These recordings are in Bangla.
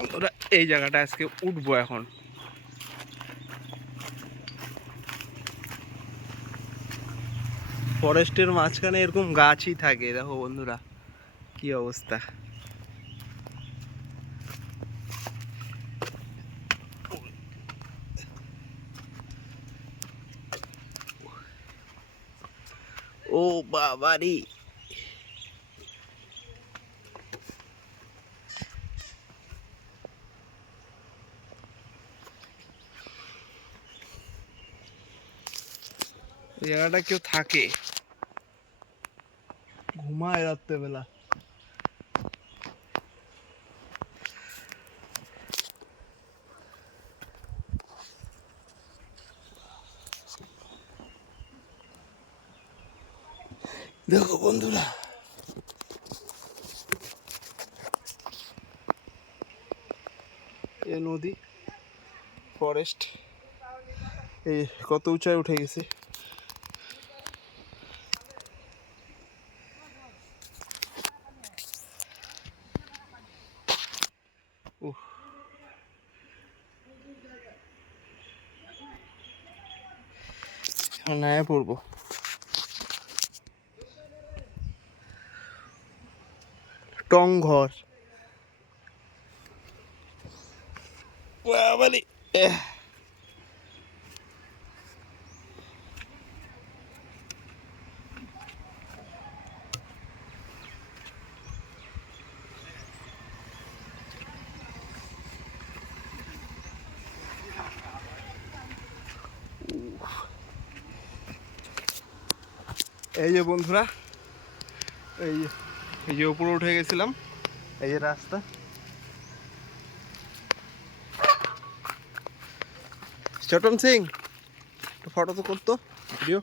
ওরা এই জায়গাটা আজকে উঠবো এখন। ফরেস্টের মাঝখানে এরকম গাছই থাকে, দেখো বন্ধুরা কি অবস্থা। ও বাবারি, এই জায়গাটা কেউ থাকে, ঘুমায় রাত্রেবেলা। দেখো বন্ধুরা, এ নদী, ফরেস্ট, এই কত উঁচায় উঠে গেছে। নায়ে পড়বো। টং ঘর বাবারে। এই যে বন্ধুরা, এই যে উপরে উঠে গেছিলাম, এই যে রাস্তা। চটন সিং একটু ফটো তো করতো, ভিডিও।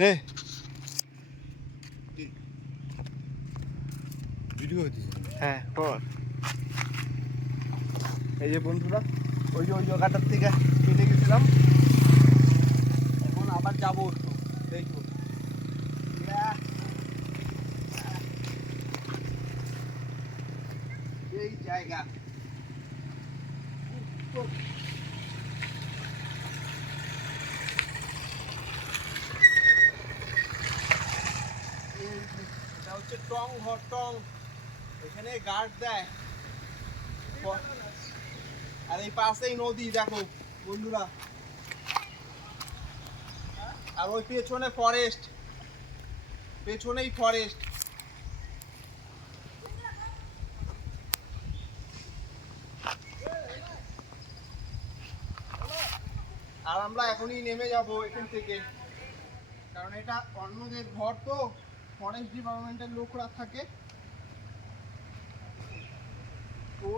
হ্যাঁ ভিডিও হ্যাঁ কর। এই যে বন্ধুরা, ওই জায়গাটার থেকে কেটে গেছিলাম, এখন আবার যাবো একটু, দেখবো এই জায়গা। এটা হচ্ছে টং ঘর, টং। এখানে গার্ড দেয়, আর এই পাশেই নদী দেখো বন্ধুরা, আর ওই পেছনে ফরেস্ট, পেছনেই ফরেস্ট। আর আমরা এখনই নেমে যাব এখান থেকে, কারণ এটা অন্যদের ঘর, তো ফরেস্ট ডিপার্টমেন্টের লোকরা থাকে। ও